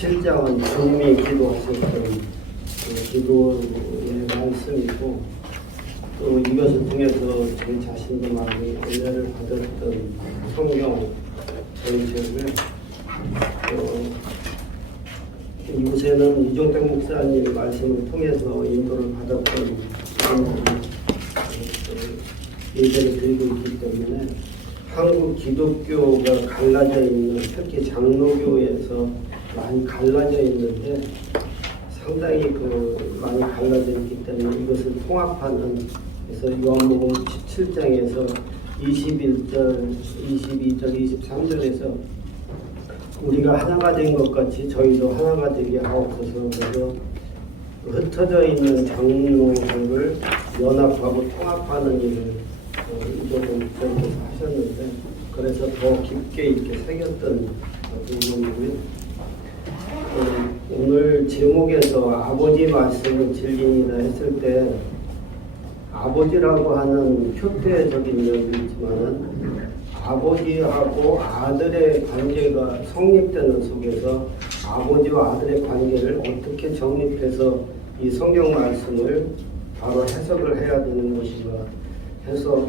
17장은 주님이 기도하셨던 그 기도의 말씀이고, 또 이것을 통해서 저희 자신도 많이 은혜를 받았던 성경 전체를 이곳에는 이종택 목사님 말씀을 통해서 인도를 받았던 예배를 드리고 있기 때문에 한국 기독교가 갈라져 있는, 특히 장로교에서 많이 갈라져 있는데 상당히 많이 갈라져 있기 때문에 이것을 통합하는, 그래서 요한복음 17장에서 21절, 22절, 23절에서 우리가 하나가 된 것 같이 저희도 하나가 되게 하옵소서. 그래서 흩어져 있는 장로들을 연합하고 통합하는 일을 이종택 목사님께서 하셨는데, 그래서 더 깊게 이렇게 새겼던 부분이고요. 오늘 제목에서 아버지 말씀을 즐기니라 했을 때, 아버지라고 하는 표태적인 면도 있지만은 아버지하고 아들의 관계가 성립되는 속에서 아버지와 아들의 관계를 어떻게 정립해서 이 성경 말씀을 바로 해석을 해야 되는 것인가 해서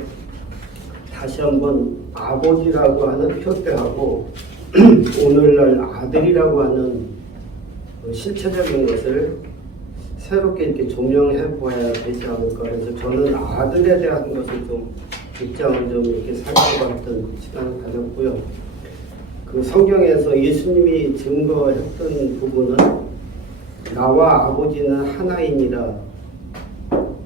다시 한번 아버지라고 하는 표태하고 오늘날 아들이라고 하는 실체적인 것을 새롭게 이렇게 조명해 보아야 되지 않을까. 그래서 저는 아들에 대한 것을 좀 입장을 좀 이렇게 살펴봤던 시간을 가졌고요. 그 성경에서 예수님이 증거했던 부분은 나와 아버지는 하나이니라.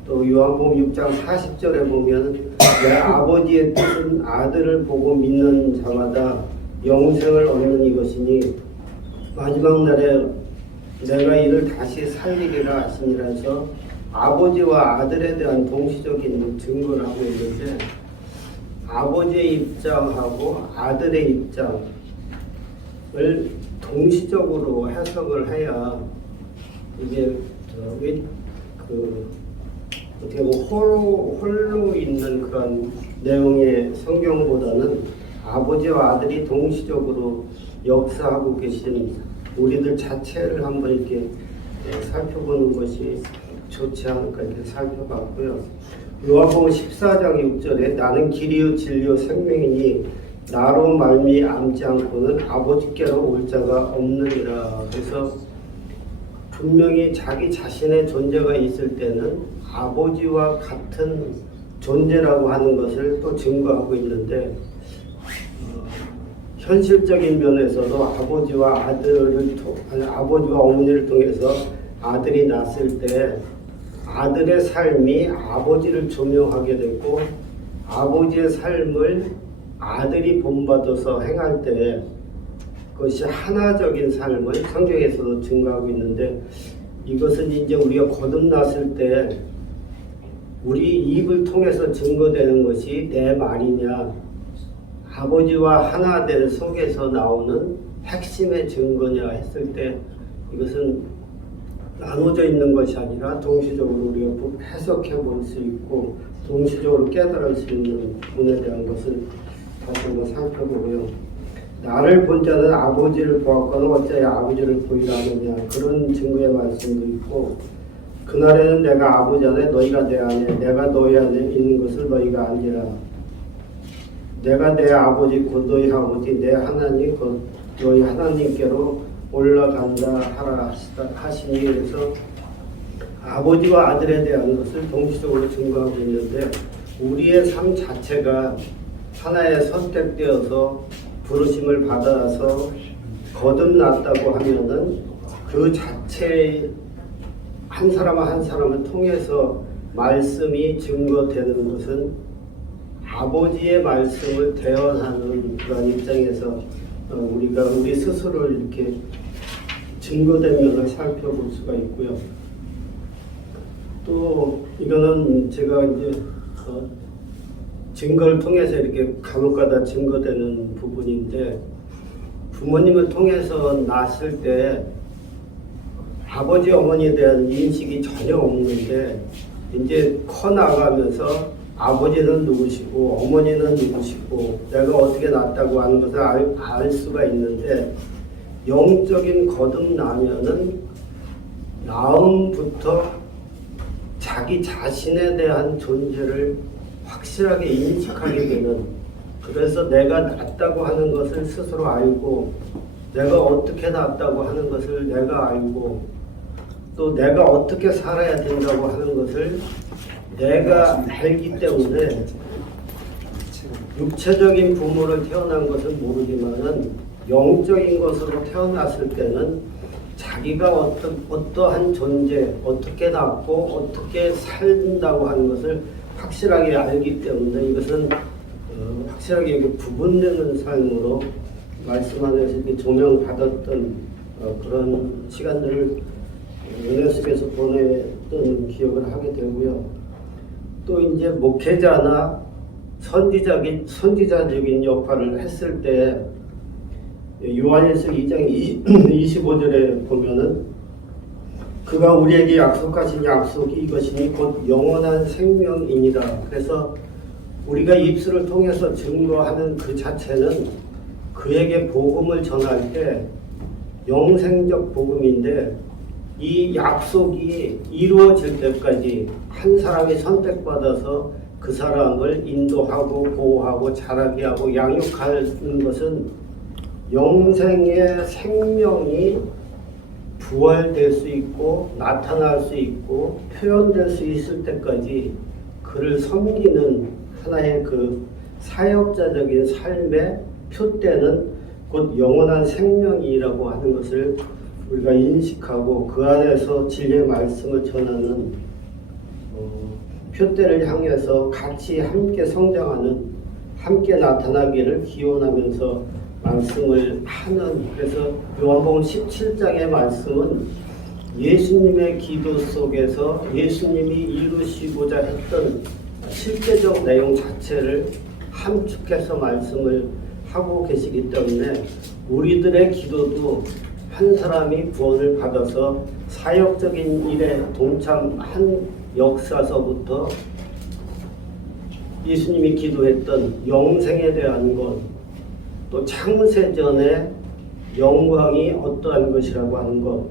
또 요한복음 6장 40절에 보면 내 아버지의 뜻은 아들을 보고 믿는 자마다 영생을 얻는 이것이니 마지막 날에 내가 이를 다시 살리리라 하시니라 해서 아버지와 아들에 대한 동시적인 증거를 하고 있는데, 아버지의 입장하고 아들의 입장을 동시적으로 해석을 해야 이게 어떻게 보면 홀로 있는 그런 내용의 성경보다는 아버지와 아들이 동시적으로 역사하고 계신 우리들 자체를 한번 이렇게 살펴보는 것이 좋지 않을까 이렇게 살펴봤고요. 요한복음 14장 6절에 나는 길이요 진리요 생명이니 나로 말미암지 않고는 아버지께로 올 자가 없느니라. 그래서 분명히 자기 자신의 존재가 있을 때는 아버지와 같은 존재라고 하는 것을 또 증거하고 있는데, 현실적인 면에서도 아버지와 어머니를 통해서 아들이 낳았을 때 아들의 삶이 아버지를 조명하게 됐고, 아버지의 삶을 아들이 본받아서 행할 때 그것이 하나적인 삶을 성경에서도 증거하고 있는데, 이것은 이제 우리가 거듭났을 때 우리 입을 통해서 증거되는 것이 내 말이냐, 아버지와 하나 될 속에서 나오는 핵심의 증거냐 했을 때 이것은 나눠져 있는 것이 아니라 동시적으로 우리가 해석해 볼 수 있고 동시적으로 깨달을 수 있는 부분에 대한 것을 다시 한번 살펴보고요. 나를 본 자는 아버지를 보았거늘 어찌하여 아버지를 보이라 하느냐, 그런 증거의 말씀도 있고, 그날에는 내가 아버지 안에 너희가 내 안에 내가 너희 안에 있는 것을 너희가 알리라. 내가 내 아버지 곧 너희 아버지 내 하나님 곧 너희 하나님께로 올라간다 하라 하시니, 그래서 아버지와 아들에 대한 것을 동시적으로 증거하고 있는데, 우리의 삶 자체가 하나의 선택되어서 부르심을 받아서 거듭났다고 하면은 그 자체 한 사람 한 사람을 통해서 말씀이 증거되는 것은 아버지의 말씀을 대언하는 그런 입장에서 우리가 우리 스스로를 이렇게 증거된 면을 살펴볼 수가 있고요. 또 이거는 제가 이제 증거를 통해서 이렇게 간혹가다 증거되는 부분인데, 부모님을 통해서 낳았을 때 아버지 어머니에 대한 인식이 전혀 없는데, 이제 커 나가면서 아버지는 누구시고 어머니는 누구시고 내가 어떻게 낳았다고 하는 것을 알 수가 있는데, 영적인 거듭나면은 나음부터 자기 자신에 대한 존재를 확실하게 인식하게 되는, 그래서 내가 낫다고 하는 것을 스스로 알고, 내가 어떻게 낫다고 하는 것을 내가 알고, 또 내가 어떻게 살아야 된다고 하는 것을 내가 알기 때문에 육체적인 부모를 태어난 것은 모르지만은 영적인 것으로 태어났을 때는 자기가 어떠한 존재, 어떻게 낳고 어떻게 살린다고 하는 것을 확실하게 알기 때문에 이것은 확실하게 구분되는 삶으로 말씀 안에서 이렇게 조명받았던 그런 시간들을 은혜 속에서 보냈던 기억을 하게 되고요. 또 이제 목회자나 선지자적인 역할을 했을 때 요한일서 2장 25절에 보면은 그가 우리에게 약속하신 약속이 이것이니 곧 영원한 생명이니라. 그래서 우리가 입술을 통해서 증거하는 그 자체는 그에게 복음을 전할 때 영생적 복음인데, 이 약속이 이루어질 때까지 한 사람이 선택받아서 그 사람을 인도하고 보호하고 자라게 하고 양육하는 것은 영생의 생명이 부활될 수 있고 나타날 수 있고 표현될 수 있을 때까지 그를 섬기는 하나의 그 사역자적인 삶의 표대는 곧 영원한 생명이라고 하는 것을 우리가 인식하고 그 안에서 진리의 말씀을 전하는 표대를 향해서 같이 함께 성장하는, 함께 나타나기를 기원하면서 말씀을 하는, 그래서 요한복음 17장의 말씀은 예수님의 기도 속에서 예수님이 이루시고자 했던 실제적 내용 자체를 함축해서 말씀을 하고 계시기 때문에 우리들의 기도도 한 사람이 구원을 받아서 사역적인 일에 동참한 역사서부터 예수님이 기도했던 영생에 대한 것, 또 창세전의 영광이 어떠한 것이라고 하는 것,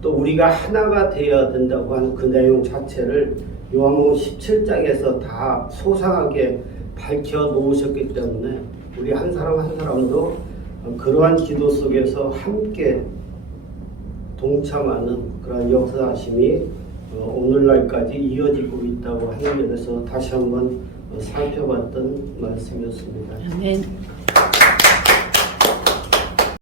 또 우리가 하나가 되어야 된다고 하는 그 내용 자체를 요한복음 17장에서 다 소상하게 밝혀 놓으셨기 때문에 우리 한 사람 한 사람도 그러한 기도 속에서 함께 동참하는 그런 역사하심이 오늘날까지 이어지고 있다고 하는 면에서 다시 한번 살펴봤던 말씀이었습니다. 아멘.